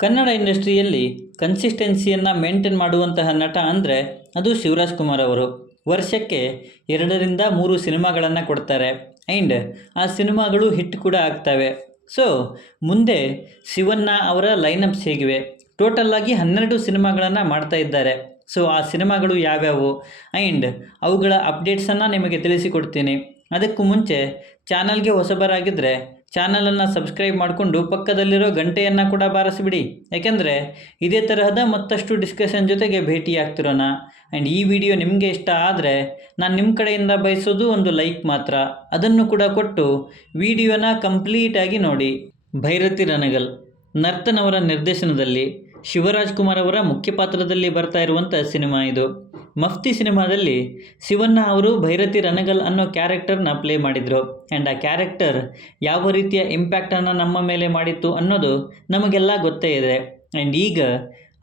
ಕನ್ನಡ ಇಂಡಸ್ಟ್ರಿಯಲ್ಲಿ ಕನ್ಸಿಸ್ಟೆನ್ಸಿಯನ್ನು ಮೇಂಟೈನ್ ಮಾಡುವಂತಹ ನಟ ಅಂದರೆ ಅದು ಶಿವರಾಜ್ ಕುಮಾರ್ ಅವರು. ವರ್ಷಕ್ಕೆ 2 3 ಸಿನಿಮಾಗಳನ್ನು ಕೊಡ್ತಾರೆ ಆ್ಯಂಡ್ ಆ ಸಿನಿಮಾಗಳು ಹಿಟ್ ಕೂಡ ಆಗ್ತವೆ. ಸೊ ಮುಂದೆ ಶಿವಣ್ಣ ಅವರ ಲೈನಪ್ಸ್ ಹೇಗಿವೆ? ಟೋಟಲ್ಲಾಗಿ 12 ಸಿನಿಮಾಗಳನ್ನು ಮಾಡ್ತಾ ಇದ್ದಾರೆ. ಸೊ ಆ ಸಿನಿಮಾಗಳು ಯಾವ್ಯಾವು ಆ್ಯಂಡ್ ಅವುಗಳ ಅಪ್ಡೇಟ್ಸನ್ನು ನಿಮಗೆ ತಿಳಿಸಿಕೊಡ್ತೀನಿ. ಅದಕ್ಕೂ ಮುಂಚೆ ಚಾನಲ್ಗೆ ಹೊಸಬರಾಗಿದ್ದರೆ ಚಾನಲನ್ನು ಸಬ್ಸ್ಕ್ರೈಬ್ ಮಾಡಿಕೊಂಡು ಪಕ್ಕದಲ್ಲಿರೋ ಗಂಟೆಯನ್ನು ಕೂಡ ಬಾರಿಸಿಬಿಡಿ. ಯಾಕೆಂದರೆ ಇದೇ ತರಹದ ಮತ್ತಷ್ಟು ಡಿಸ್ಕಷನ್ ಜೊತೆಗೆ ಭೇಟಿಯಾಗ್ತಿರೋಣ. ಆ್ಯಂಡ್ ಈ ವಿಡಿಯೋ ನಿಮಗೆ ಇಷ್ಟ ಆದರೆ ನಾನು ನಿಮ್ಮ ಕಡೆಯಿಂದ ಬಯಸೋದು ಒಂದು ಲೈಕ್ ಮಾತ್ರ. ಅದನ್ನು ಕೂಡ ಕೊಟ್ಟು ವಿಡಿಯೋನ ಕಂಪ್ಲೀಟಾಗಿ ನೋಡಿ. ಭೈರತಿ ರಣಗಲ್ ನರ್ತನ್ ಅವರ ನಿರ್ದೇಶನದಲ್ಲಿ ಶಿವರಾಜ್ ಕುಮಾರ್ ಅವರ ಮುಖ್ಯ ಪಾತ್ರದಲ್ಲಿ ಬರ್ತಾ ಇರುವಂಥ ಸಿನಿಮಾ ಇದು. ಮಫ್ತಿ ಸಿನಿಮಾದಲ್ಲಿ ಶಿವಣ್ಣ ಅವರು ಭೈರತಿ ರಣಗಲ್ ಅನ್ನೋ ಕ್ಯಾರೆಕ್ಟರ್ನ ಪ್ಲೇ ಮಾಡಿದರು. ಆ್ಯಂಡ್ ಆ ಕ್ಯಾರೆಕ್ಟರ್ ಯಾವ ರೀತಿಯ ಇಂಪ್ಯಾಕ್ಟನ್ನು ನಮ್ಮ ಮೇಲೆ ಮಾಡಿತ್ತು ಅನ್ನೋದು ನಮಗೆಲ್ಲ ಗೊತ್ತೇ ಇದೆ. ಆ್ಯಂಡ್ ಈಗ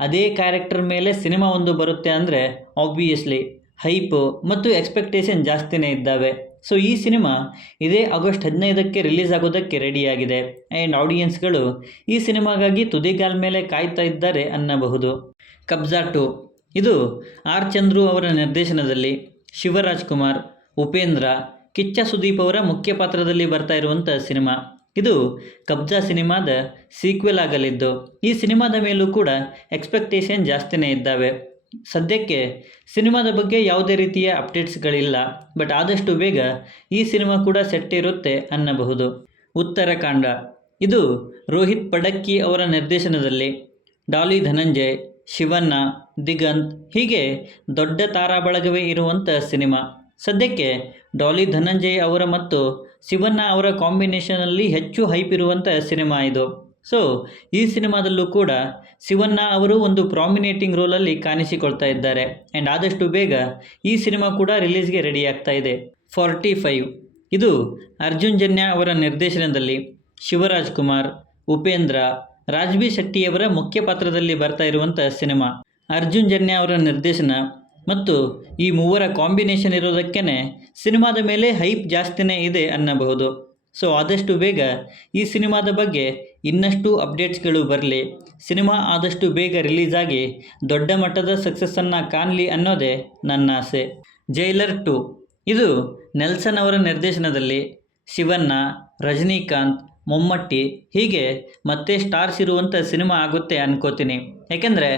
ಅದೇ ಕ್ಯಾರೆಕ್ಟರ್ ಮೇಲೆ ಸಿನಿಮಾ ಒಂದು ಬರುತ್ತೆ ಅಂದರೆ ಆಬ್ವಿಯಸ್ಲಿ ಹೈಪು ಮತ್ತು ಎಕ್ಸ್ಪೆಕ್ಟೇಷನ್ ಜಾಸ್ತಿನೇ ಇದ್ದಾವೆ. ಸೊ ಈ ಸಿನಿಮಾ ಇದೇ ಆಗಸ್ಟ್ 15ಕ್ಕೆ ರಿಲೀಸ್ ಆಗೋದಕ್ಕೆ ರೆಡಿಯಾಗಿದೆ. ಆ್ಯಂಡ್ ಆಡಿಯನ್ಸ್ಗಳು ಈ ಸಿನಿಮಾಗಾಗಿ ತುದಿಗಾಲ ಮೇಲೆ ಕಾಯ್ತಾ ಇದ್ದಾರೆ ಅನ್ನಬಹುದು. ಕಬ್ಜಾ 2 ಇದು ಆರ್ ಚಂದ್ರು ಅವರ ನಿರ್ದೇಶನದಲ್ಲಿ ಶಿವರಾಜ್ ಕುಮಾರ್, ಉಪೇಂದ್ರ, ಕಿಚ್ಚ ಸುದೀಪ್ ಅವರ ಮುಖ್ಯ ಪಾತ್ರದಲ್ಲಿ ಬರ್ತಾ ಇರುವಂಥ ಸಿನಿಮಾ. ಇದು ಕಬ್ಜಾ ಸಿನಿಮಾದ ಸೀಕ್ವೆಲ್ ಆಗಲಿದ್ದು ಈ ಸಿನಿಮಾದ ಮೇಲೂ ಕೂಡ ಎಕ್ಸ್ಪೆಕ್ಟೇಷನ್ ಜಾಸ್ತಿನೇ ಇದ್ದಾವೆ. ಸದ್ಯಕ್ಕೆ ಸಿನಿಮಾದ ಬಗ್ಗೆ ಯಾವುದೇ ರೀತಿಯ ಅಪ್ಡೇಟ್ಸ್ಗಳಿಲ್ಲ, ಬಟ್ ಆದಷ್ಟು ಬೇಗ ಈ ಸಿನಿಮಾ ಕೂಡ ಸೆಟ್ ಇರುತ್ತೆ ಅನ್ನಬಹುದು. ಉತ್ತರಾಖಂಡ ಇದು ರೋಹಿತ್ ಪಡಕ್ಕಿ ಅವರ ನಿರ್ದೇಶನದಲ್ಲಿ ಡಾಲಿ ಧನಂಜಯ್, ಶಿವಣ್ಣ, ದಿಗಂತ್ ಹೀಗೆ ದೊಡ್ಡ ತಾರಾ ಬಳಗವೇ ಇರುವಂಥ ಸಿನಿಮಾ. ಸದ್ಯಕ್ಕೆ ಡಾಲಿ ಧನಂಜಯ್ ಅವರ ಮತ್ತು ಶಿವಣ್ಣ ಅವರ ಕಾಂಬಿನೇಷನಲ್ಲಿ ಹೆಚ್ಚು ಹೈಪ್ ಇರುವಂಥ ಸಿನಿಮಾ ಇದು. ಸೊ ಈ ಸಿನಿಮಾದಲ್ಲೂ ಕೂಡ ಶಿವಣ್ಣ ಅವರು ಒಂದು ಪ್ರಾಮಿನೇಟಿಂಗ್ ರೋಲಲ್ಲಿ ಕಾಣಿಸಿಕೊಳ್ತಾ ಇದ್ದಾರೆ. ಆ್ಯಂಡ್ ಆದಷ್ಟು ಬೇಗ ಈ ಸಿನಿಮಾ ಕೂಡ ರಿಲೀಸ್ಗೆ ರೆಡಿ ಆಗ್ತಾ ಇದೆ. 45 ಇದು ಅರ್ಜುನ್ ಜನ್ಯ ಅವರ ನಿರ್ದೇಶನದಲ್ಲಿ ಶಿವರಾಜ್ ಕುಮಾರ್, ಉಪೇಂದ್ರ, ರಾಜ್ಬಿ ಶೆಟ್ಟಿಯವರ ಮುಖ್ಯ ಪಾತ್ರದಲ್ಲಿ ಬರ್ತಾ ಇರುವಂಥ ಸಿನಿಮಾ. ಅರ್ಜುನ್ ಜನ್ಯ ಅವರ ನಿರ್ದೇಶನ ಮತ್ತು ಈ ಮೂವರ ಕಾಂಬಿನೇಷನ್ ಇರೋದಕ್ಕೇ ಸಿನಿಮಾದ ಮೇಲೆ ಹೈಪ್ ಜಾಸ್ತಿನೇ ಇದೆ ಅನ್ನಬಹುದು. ಸೊ ಆದಷ್ಟು ಬೇಗ ಈ ಸಿನಿಮಾದ ಬಗ್ಗೆ ಇನ್ನಷ್ಟು ಅಪ್ಡೇಟ್ಸ್ಗಳು ಬರಲಿ, ಸಿನಿಮಾ ಆದಷ್ಟು ಬೇಗ ರಿಲೀಸ್ ಆಗಿ ದೊಡ್ಡ ಮಟ್ಟದ ಸಕ್ಸಸ್ಸನ್ನು ಕಾಣಲಿ ಅನ್ನೋದೇ ನನ್ನ ಆಸೆ. ಜೈಲರ್ 2 ಇದು ನೆಲ್ಸನ್ ಅವರ ನಿರ್ದೇಶನದಲ್ಲಿ ಶಿವಣ್ಣ, ರಜನಿಕಾಂತ್, ಮೊಮ್ಮಟ್ಟಿ ಹೀಗೆ ಮತ್ತೆ ಸ್ಟಾರ್ಸ್ ಇರುವಂಥ ಸಿನಿಮಾ ಆಗುತ್ತೆ ಅನ್ಕೋತೀನಿ. ಯಾಕೆಂದರೆ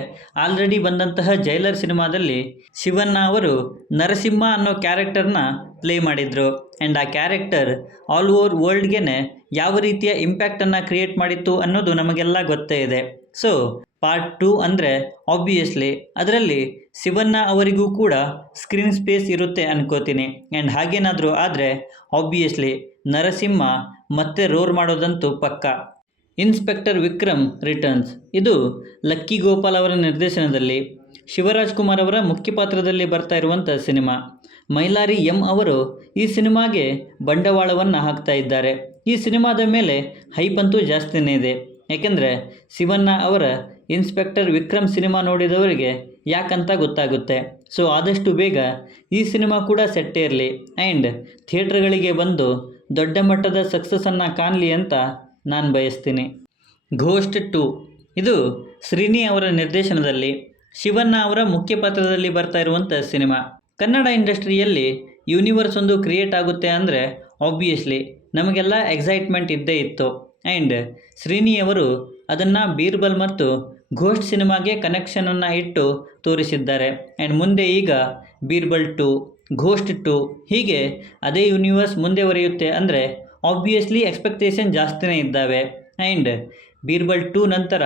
ಆಲ್ರೆಡಿ ಬಂದಂತಹ ಜೈಲರ್ ಸಿನಿಮಾದಲ್ಲಿ ಶಿವಣ್ಣ ಅವರು ನರಸಿಂಹ ಅನ್ನೋ ಕ್ಯಾರೆಕ್ಟರ್ನ ಪ್ಲೇ ಮಾಡಿದರು. ಆ್ಯಂಡ್ ಆ ಕ್ಯಾರೆಕ್ಟರ್ ಆಲ್ ಓವರ್ ವರ್ಲ್ಡ್ಗೆ ಯಾವ ರೀತಿಯ ಇಂಪ್ಯಾಕ್ಟನ್ನು ಕ್ರಿಯೇಟ್ ಮಾಡಿತ್ತು ಅನ್ನೋದು ನಮಗೆಲ್ಲ ಗೊತ್ತೇ ಇದೆ. ಸೊ ಪಾರ್ಟ್ 2 ಅಂದರೆ ಆಬ್ವಿಯಸ್ಲಿ ಅದರಲ್ಲಿ ಶಿವಣ್ಣ ಅವರಿಗೂ ಕೂಡ ಸ್ಕ್ರೀನ್ ಸ್ಪೇಸ್ ಇರುತ್ತೆ ಅನ್ಕೋತೀನಿ. ಆ್ಯಂಡ್ ಹಾಗೇನಾದರೂ ಆದರೆ ಆಬ್ವಿಯಸ್ಲಿ ನರಸಿಂಹ ಮತ್ತೆ ರೋರ್ ಮಾಡೋದಂತೂ ಪಕ್ಕ. ಇನ್ಸ್ಪೆಕ್ಟರ್ ವಿಕ್ರಮ್ ರಿಟರ್ನ್ಸ್ ಇದು ಲಕ್ಕಿ ಗೋಪಾಲ್ ಅವರ ನಿರ್ದೇಶನದಲ್ಲಿ ಶಿವರಾಜ್ ಕುಮಾರ್ ಅವರ ಮುಖ್ಯ ಪಾತ್ರದಲ್ಲಿ ಬರ್ತಾ ಇರುವಂಥ ಸಿನಿಮಾ. ಮೈಲಾರಿ ಎಂ ಅವರು ಈ ಸಿನಿಮಾಗೆ ಬಂಡವಾಳವನ್ನು ಹಾಕ್ತಾ ಇದ್ದಾರೆ. ಈ ಸಿನಿಮಾದ ಮೇಲೆ ಹೈಪ್ ಅಂತೂ ಜಾಸ್ತಿನೇ ಇದೆ. ಯಾಕೆಂದರೆ ಶಿವಣ್ಣ ಅವರ ಇನ್ಸ್ಪೆಕ್ಟರ್ ವಿಕ್ರಮ್ ಸಿನಿಮಾ ನೋಡಿದವರಿಗೆ ಯಾಕಂತ ಗೊತ್ತಾಗುತ್ತೆ. ಸೊ ಆದಷ್ಟು ಬೇಗ ಈ ಸಿನಿಮಾ ಕೂಡ ಸೆಟ್ ಇರಲಿ ಆ್ಯಂಡ್ ಥಿಯೇಟ್ರ್ಗಳಿಗೆ ಬಂದು ದೊಡ್ಡ ಮಟ್ಟದ ಸಕ್ಸಸ್ಸನ್ನು ಕಾಣಲಿ ಅಂತ ನಾನು ಬಯಸ್ತೀನಿ. ಘೋಸ್ಟ್ 2 ಇದು ಶ್ರೀನಿ ಅವರ ನಿರ್ದೇಶನದಲ್ಲಿ ಶಿವಣ್ಣ ಅವರ ಮುಖ್ಯ ಪಾತ್ರದಲ್ಲಿ ಬರ್ತಾ ಇರುವಂಥ ಸಿನಿಮಾ. ಕನ್ನಡ ಇಂಡಸ್ಟ್ರಿಯಲ್ಲಿ ಯೂನಿವರ್ಸ್ ಒಂದು ಕ್ರಿಯೇಟ್ ಆಗುತ್ತೆ ಅಂದರೆ ಆಬ್ವಿಯಸ್ಲಿ ನಮಗೆಲ್ಲ ಎಕ್ಸೈಟ್ಮೆಂಟ್ ಇದ್ದೇ ಇತ್ತು. ಆ್ಯಂಡ್ ಶ್ರೀನಿ ಅವರು ಅದನ್ನು ಬೀರ್ಬಲ್ ಮತ್ತು ಘೋಸ್ಟ್ ಸಿನಿಮಾಗೆ ಕನೆಕ್ಷನನ್ನು ಇಟ್ಟು ತೋರಿಸಿದ್ದಾರೆ. ಆ್ಯಂಡ್ ಮುಂದೆ ಈಗ ಬೀರ್ಬಲ್ 2, ಘೋಸ್ಟ್ 2 ಹೀಗೆ ಅದೇ ಯೂನಿವರ್ಸ್ ಮುಂದೆವರಿಯುತ್ತೆ ಅಂದರೆ ಆಬ್ವಿಯಸ್ಲಿ ಎಕ್ಸ್ಪೆಕ್ಟೇಷನ್ ಜಾಸ್ತಿನೇ ಇದ್ದಾವೆ. ಆ್ಯಂಡ್ ಬೀರ್ಬಲ್ 2 ನಂತರ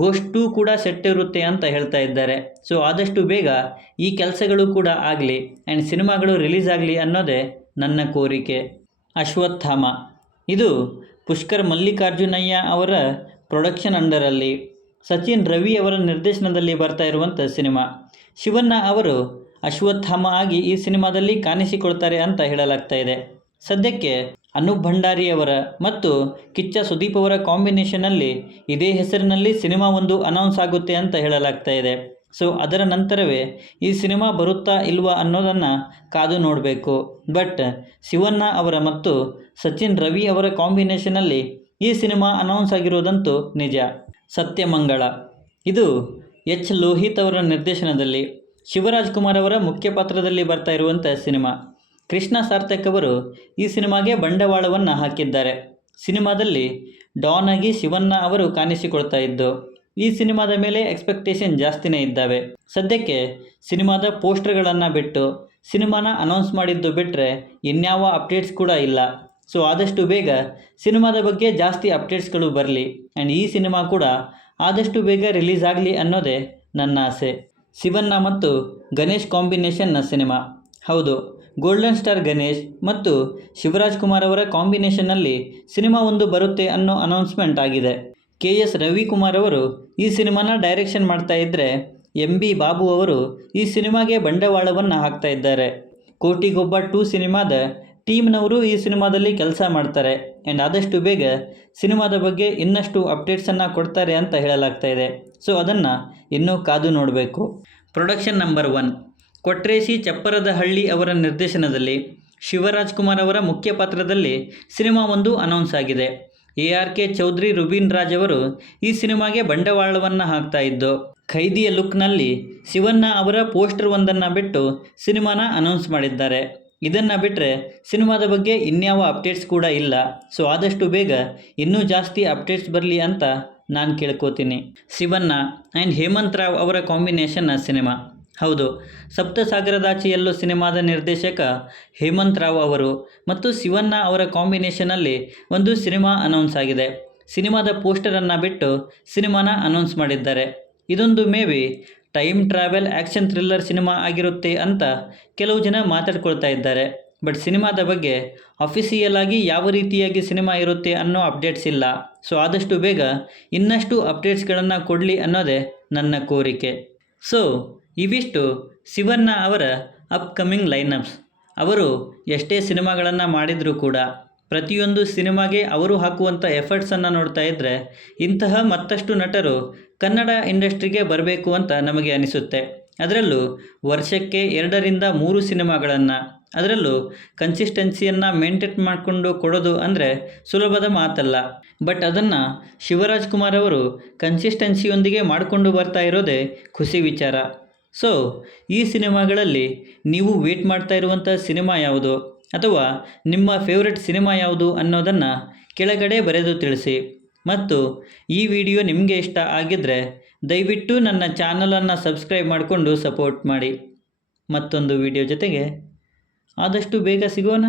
ಘೋಸ್ಟ್ 2 ಕೂಡ ಸೆಟ್ ಇರುತ್ತೆ ಅಂತ ಹೇಳ್ತಾ ಇದ್ದಾರೆ. ಸೊ ಆದಷ್ಟು ಬೇಗ ಈ ಕೆಲಸಗಳು ಕೂಡ ಆಗಲಿ ಆ್ಯಂಡ್ ಸಿನಿಮಾಗಳು ರಿಲೀಸ್ ಆಗಲಿ ಅನ್ನೋದೇ ನನ್ನ ಕೋರಿಕೆ. ಅಶ್ವತ್ಥಾಮ ಇದು ಪುಷ್ಕರ್ ಮಲ್ಲಿಕಾರ್ಜುನಯ್ಯ ಅವರ ಪ್ರೊಡಕ್ಷನ್ ಅಂಡರಲ್ಲಿ ಸಚಿನ್ ರವಿ ಅವರ ನಿರ್ದೇಶನದಲ್ಲಿ ಬರ್ತಾ ಇರುವಂಥ ಸಿನಿಮಾ. ಶಿವಣ್ಣ ಅವರು ಅಶ್ವತ್ಥಾಮ ಆಗಿ ಈ ಸಿನಿಮಾದಲ್ಲಿ ಕಾಣಿಸಿಕೊಳ್ತಾರೆ ಅಂತ ಹೇಳಲಾಗ್ತಾ ಇದೆ. ಸದ್ಯಕ್ಕೆ ಅನೂಪ್ ಭಂಡಾರಿ ಅವರ ಮತ್ತು ಕಿಚ್ಚ ಸುದೀಪ್ ಅವರ ಕಾಂಬಿನೇಷನಲ್ಲಿ ಇದೇ ಹೆಸರಿನಲ್ಲಿ ಸಿನಿಮಾ ಒಂದು ಅನೌನ್ಸ್ ಆಗುತ್ತೆ ಅಂತ ಹೇಳಲಾಗ್ತಾ ಇದೆ. ಸೊ ಅದರ ನಂತರವೇ ಈ ಸಿನಿಮಾ ಬರುತ್ತಾ ಇಲ್ವಾ ಅನ್ನೋದನ್ನು ಕಾದು ನೋಡಬೇಕು. ಬಟ್ ಶಿವಣ್ಣ ಅವರ ಮತ್ತು ಸಚಿನ್ ರವಿ ಅವರ ಕಾಂಬಿನೇಷನಲ್ಲಿ ಈ ಸಿನಿಮಾ ಅನೌನ್ಸ್ ಆಗಿರೋದಂತೂ ನಿಜ. ಸತ್ಯಮಂಗಳ. ಇದು ಎಚ್ ಲೋಹಿತ್ ಅವರ ನಿರ್ದೇಶನದಲ್ಲಿ ಶಿವರಾಜ್ ಕುಮಾರ್ ಅವರ ಮುಖ್ಯ ಪಾತ್ರದಲ್ಲಿ ಬರ್ತಾ ಇರುವಂಥ ಸಿನಿಮಾ. ಕೃಷ್ಣ ಸಾರ್ಥಕ್ ಅವರು ಈ ಸಿನಿಮಾಗೆ ಬಂಡವಾಳವನ್ನು ಹಾಕಿದ್ದಾರೆ. ಸಿನಿಮಾದಲ್ಲಿ ಡಾನ್ ಆಗಿ ಶಿವಣ್ಣ ಅವರು ಕಾಣಿಸಿಕೊಳ್ತಾ ಇದ್ದು, ಈ ಸಿನಿಮಾದ ಮೇಲೆ ಎಕ್ಸ್ಪೆಕ್ಟೇಷನ್ ಜಾಸ್ತಿನೇ ಇದ್ದಾವೆ. ಸದ್ಯಕ್ಕೆ ಸಿನಿಮಾದ ಪೋಸ್ಟರ್ಗಳನ್ನು ಬಿಟ್ಟು ಸಿನಿಮಾನ ಅನೌನ್ಸ್ ಮಾಡಿದ್ದು ಬಿಟ್ಟರೆ ಇನ್ಯಾವ ಅಪ್ಡೇಟ್ಸ್ ಕೂಡ ಇಲ್ಲ. ಸೊ ಆದಷ್ಟು ಬೇಗ ಸಿನಿಮಾದ ಬಗ್ಗೆ ಜಾಸ್ತಿ ಅಪ್ಡೇಟ್ಸ್ಗಳು ಬರಲಿ ಆ್ಯಂಡ್ ಈ ಸಿನಿಮಾ ಕೂಡ ಆದಷ್ಟು ಬೇಗ ರಿಲೀಸ್ ಆಗಲಿ ಅನ್ನೋದೇ ನನ್ನ ಆಸೆ. ಶಿವಣ್ಣ ಮತ್ತು ಗಣೇಶ್ ಕಾಂಬಿನೇಷನ್ನ ಸಿನಿಮಾ. ಹೌದು, ಗೋಲ್ಡನ್ ಸ್ಟಾರ್ ಗಣೇಶ್ ಮತ್ತು ಶಿವರಾಜ್ ಕುಮಾರ್ ಅವರ ಕಾಂಬಿನೇಷನ್ನಲ್ಲಿ ಸಿನಿಮಾ ಒಂದು ಬರುತ್ತೆ ಅನ್ನೋ ಅನೌನ್ಸ್ಮೆಂಟ್ ಆಗಿದೆ. KS ರವಿಕುಮಾರ್ ಅವರು ಈ ಸಿನಿಮಾನ ಡೈರೆಕ್ಷನ್ ಮಾಡ್ತಾ ಇದ್ದರೆ, MB ಬಾಬು ಅವರು ಈ ಸಿನಿಮಾಗೆ ಬಂಡವಾಳವನ್ನು ಹಾಕ್ತಾ ಇದ್ದಾರೆ. ಕೋಟಿಗೊಬ್ಬ 2 ಸಿನಿಮಾದ ಟೀಮ್ನವರು ಈ ಸಿನಿಮಾದಲ್ಲಿ ಕೆಲಸ ಮಾಡ್ತಾರೆ ಆ್ಯಂಡ್ ಆದಷ್ಟು ಬೇಗ ಸಿನಿಮಾದ ಬಗ್ಗೆ ಇನ್ನಷ್ಟು ಅಪ್ಡೇಟ್ಸನ್ನು ಕೊಡ್ತಾರೆ ಅಂತ ಹೇಳಲಾಗ್ತಾ ಇದೆ. ಸೊ ಅದನ್ನು ಇನ್ನೂ ಕಾದು ನೋಡಬೇಕು. ಪ್ರೊಡಕ್ಷನ್ ನಂಬರ್ 1 ಕೊಟ್ರೇಶಿ ಚಪ್ಪರದಹಳ್ಳಿ ಅವರ ನಿರ್ದೇಶನದಲ್ಲಿ ಶಿವರಾಜ್ ಕುಮಾರ್ ಅವರ ಮುಖ್ಯ ಪಾತ್ರದಲ್ಲಿ ಸಿನಿಮಾ ಒಂದು ಅನೌನ್ಸ್ ಆಗಿದೆ. ARK ಚೌಧರಿ ರುಬಿನ್ ರಾಜ್ ಅವರು ಈ ಸಿನಿಮಾಗೆ ಬಂಡವಾಳವನ್ನು ಹಾಕ್ತಾ ಇದ್ದು, ಖೈದಿಯ ಲುಕ್ನಲ್ಲಿ ಶಿವಣ್ಣ ಅವರ ಪೋಸ್ಟರ್ ಒಂದನ್ನು ಬಿಟ್ಟು ಸಿನಿಮಾನ ಅನೌನ್ಸ್ ಮಾಡಿದ್ದಾರೆ. ಇದನ್ನು ಬಿಟ್ಟರೆ ಸಿನಿಮಾದ ಬಗ್ಗೆ ಇನ್ಯಾವ ಅಪ್ಡೇಟ್ಸ್ ಕೂಡ ಇಲ್ಲ. ಸೊ ಆದಷ್ಟು ಬೇಗ ಇನ್ನೂ ಜಾಸ್ತಿ ಅಪ್ಡೇಟ್ಸ್ ಬರಲಿ ಅಂತ ನಾನು ಕೇಳ್ಕೋತೀನಿ. ಶಿವಣ್ಣ ಆ್ಯಂಡ್ ಹೇಮಂತ್ ರಾವ್ ಅವರ ಕಾಂಬಿನೇಷನ್ನ ಸಿನಿಮಾ. ಹೌದು, ಸಪ್ತಸಾಗರದಾಚೆಯಲ್ಲೂ ಸಿನಿಮಾದ ನಿರ್ದೇಶಕ ಹೇಮಂತ್ ರಾವ್ ಅವರು ಮತ್ತು ಶಿವಣ್ಣ ಅವರ ಕಾಂಬಿನೇಷನಲ್ಲಿ ಒಂದು ಸಿನಿಮಾ ಅನೌನ್ಸ್ ಆಗಿದೆ. ಸಿನಿಮಾದ ಪೋಸ್ಟರನ್ನು ಬಿಟ್ಟು ಸಿನಿಮಾನ ಅನೌನ್ಸ್ ಮಾಡಿದ್ದಾರೆ. ಇದೊಂದು may be time travel action thriller cinema ಆಗಿರುತ್ತೆ ಅಂತ ಕೆಲವು ಜನ ಮಾತಾಡ್ಕೊಳ್ತಾ ಇದ್ದಾರೆ. ಬಟ್ ಸಿನಿಮಾದ ಬಗ್ಗೆ ಅಫಿಸಿಯಲ್ ಆಗಿ ಯಾವ ರೀತಿಯಾಗಿ ಸಿನಿಮಾ ಇರುತ್ತೆ ಅನ್ನೋ ಅಪ್ಡೇಟ್ಸ್ ಇಲ್ಲ. ಸೊ ಆದಷ್ಟು ಬೇಗ ಇನ್ನಷ್ಟು ಅಪ್ಡೇಟ್ಸ್ಗಳನ್ನು ಕೊಡಲಿ ಅನ್ನೋದೇ ನನ್ನ ಕೋರಿಕೆ. ಸೊ ಇವಿಷ್ಟು ಶಿವಣ್ಣ ಅವರ ಅಪ್ಕಮಿಂಗ್ ಲೈನಪ್ಸ್. ಅವರು ಎಷ್ಟೇ ಸಿನಿಮಾಗಳನ್ನು ಮಾಡಿದರೂ ಕೂಡ ಪ್ರತಿಯೊಂದು ಸಿನಿಮಾಗೆ ಅವರು ಹಾಕುವಂಥ ಎಫರ್ಟ್ಸನ್ನು ನೋಡ್ತಾ ಇದ್ದರೆ ಇಂತಹ ಮತ್ತಷ್ಟು ನಟರು ಕನ್ನಡ ಇಂಡಸ್ಟ್ರಿಗೆ ಬರಬೇಕು ಅಂತ ನಮಗೆ ಅನಿಸುತ್ತೆ. ಅದರಲ್ಲೂ ವರ್ಷಕ್ಕೆ 2ರಿಂದ 3 ಸಿನಿಮಾಗಳನ್ನು, ಅದರಲ್ಲೂ ಕನ್ಸಿಸ್ಟೆನ್ಸಿಯನ್ನು ಮೇಂಟೈನ್ ಮಾಡಿಕೊಂಡು ಕೊಡೋದು ಅಂದರೆ ಸುಲಭದ ಮಾತಲ್ಲ. ಬಟ್ ಅದನ್ನು ಶಿವರಾಜ್ ಕುಮಾರ್ ಅವರು ಕನ್ಸಿಸ್ಟೆನ್ಸಿಯೊಂದಿಗೆ ಮಾಡಿಕೊಂಡು ಬರ್ತಾ ಇರೋದೇ ಖುಷಿ ವಿಚಾರ. ಸೊ ಈ ಸಿನಿಮಾಗಳಲ್ಲಿ ನೀವು ವೇಟ್ ಮಾಡ್ತಾ ಇರುವಂಥ ಸಿನಿಮಾ ಯಾವುದು ಅಥವಾ ನಿಮ್ಮ ಫೇವ್ರೆಟ್ ಸಿನಿಮಾ ಯಾವುದು ಅನ್ನೋದನ್ನು ಕೆಳಗಡೆ ಬರೆದು ತಿಳಿಸಿ. ಮತ್ತು ಈ ವಿಡಿಯೋ ನಿಮಗೆ ಇಷ್ಟ ಆಗಿದ್ದರೆ ದಯವಿಟ್ಟು ನನ್ನ ಚಾನಲನ್ನು ಸಬ್ಸ್ಕ್ರೈಬ್ ಮಾಡಿಕೊಂಡು ಸಪೋರ್ಟ್ ಮಾಡಿ. ಮತ್ತೊಂದು ವಿಡಿಯೋ ಜೊತೆಗೆ ಆದಷ್ಟು ಬೇಗ ಸಿಗೋಣ.